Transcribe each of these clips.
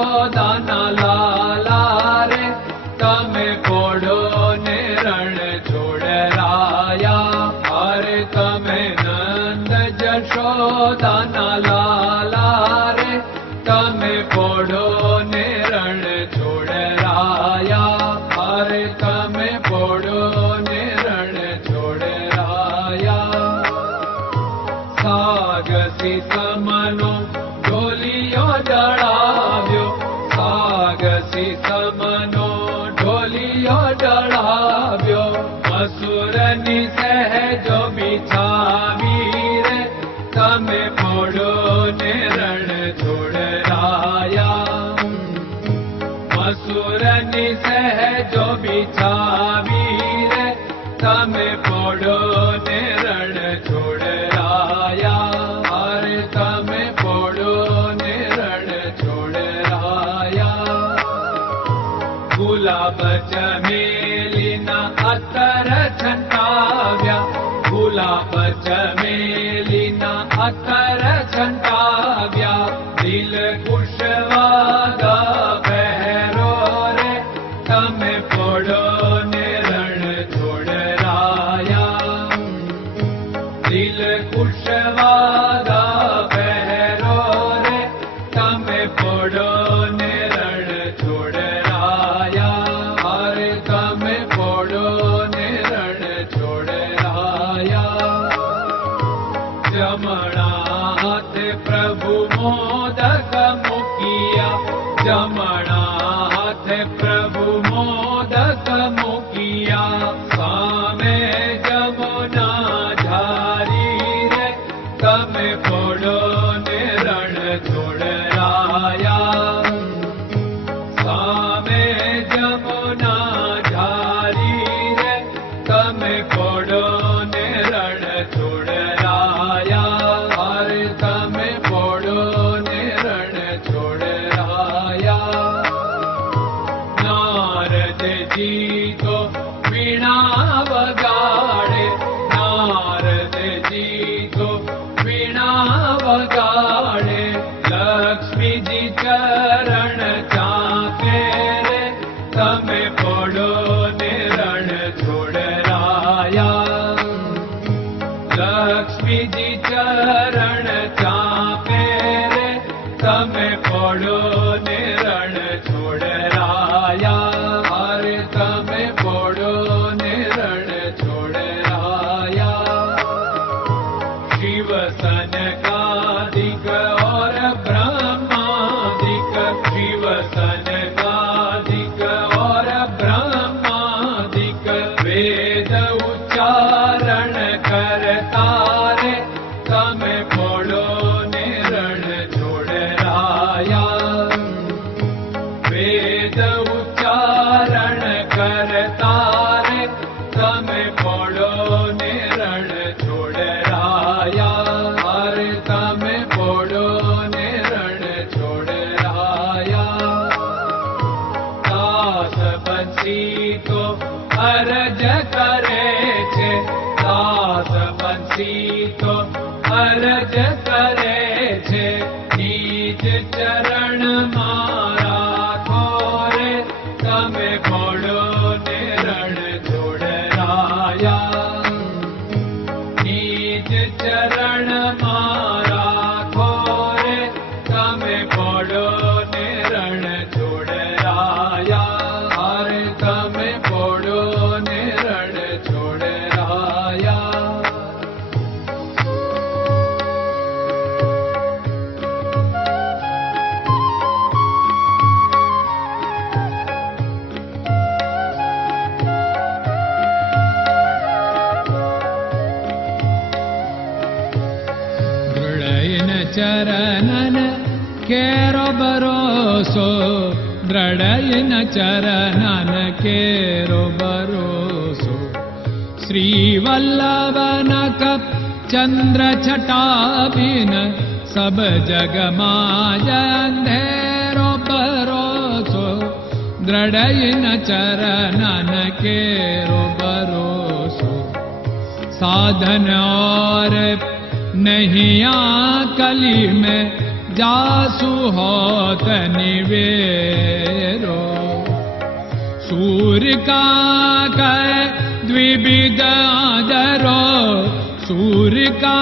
જશોદાના લાલા રે તમે પોડો ને રણ છોડરાયા. અરે તમે નંદ જશોદાના લાલા રે તમે પોડો ને રણ છોડરાયા. અરે તમે પોડો ને રણ છોડરાયા. સાગસી સમનો ઢોલિયો ડળાવ્યો, સાગસી સમનો ઢોલિયો ડળાવ્યો. મસૂરની સહેજો બિછાવી રે તમે પોડો ને રણ છોડરાયા. મસૂરની સહેજો બિછાવી રે તમે પોડો ને રણ છોડરાયા. અરે તમે પોડો ને રણ છોડરાયા. ગુલાબ ચમેલીના અત્તર છંટાવ્યા, ગુલાબ ચમેલીના અત્તર છંટાવ્યા. દિલ કુશવાદા પહેરો રે તમે પોડો ને રણ છોડરાયા. દિલ કુશવાદા પહેરો રે તમે પોડો ને રણ છોડરાયા. અરે તમે પોડો ને રણ છોડરાયા. જમણા હાથે પ્રભુ મોદક મૂકિયા, જમણા હાથે પ્રભુ મોદક મૂકિયા. સામે જમુના ઝારી રે તમે પોડો ને રણ છોડરાયા. સામે જમુના ઝારી રે તમે પોડો ને રણ છોડરાયા. અરે તમે પોડો ને રણ છોડરાયા. નારદજી તો વીણા વગાડે, નારદજી તો વીણા વગાડે. લક્ષ્મીજી ચરણ ચાકે રે તમે પોડો ને રણ છોડરાયા. લક્ષ્મીજી ચરણ ચાપે રે તમે પોડો ને રણ છોડરાયા. અરે તમે પોડો ને રણ છોડરાયા. શિવ સનકાદિક और ब्रह्मादिक, शिव सनकादिक और ब्रह्मादिक. वेद उच्चारण करता रे તમે પોડો ને રણ છોડરાયા. વેદ ઉચ્ચારણ કરતા રે તમે પોડો ને રણ છોડરાયા. અરે તમે પોડો ને રણ છોડરાયા. દાસ બંસી તો અરજ કરે છે, દાસ બંસી તો અરજ કરે છે. નીચ ચરણ મારા ખોરે તમે પોડો ને રણ છોડરાયા. નીચ ચરણ મારા ખોરે તમે પોડો ને રણ છોડરાયા. અરે તમે પોડો ને રણ છોડરાયા. ચરણન કેરો ભરોસો, દ્રઢયન ચરણન કેરો ભરોસો. શ્રી વલ્લભન કપ ચંદ્ર છટાબિન સબ જગમાં અંધેરો ભરોસો. દ્રઢયન ચરણન કેરો ભરોસો. साधन और नहीं कली में जासु होत निवेरो। सूर्य का कै द्विविध आदरो, सूर्य का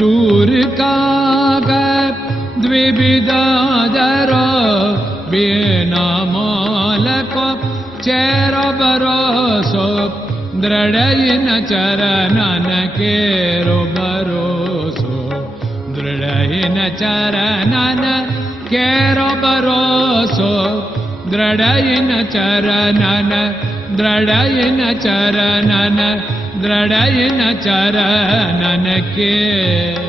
सूर्य का द्विविधादरो, बिना मोल को चेर भरोसो, दृढ़ चरणन केरो भरोसो, दृढ़ चरणन केरो भरोसो, दृढ़ चरणन, दृढ़ चरणन, दृढ़ चरणन के।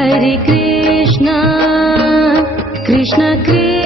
Hare Krishna, Krishna Krishna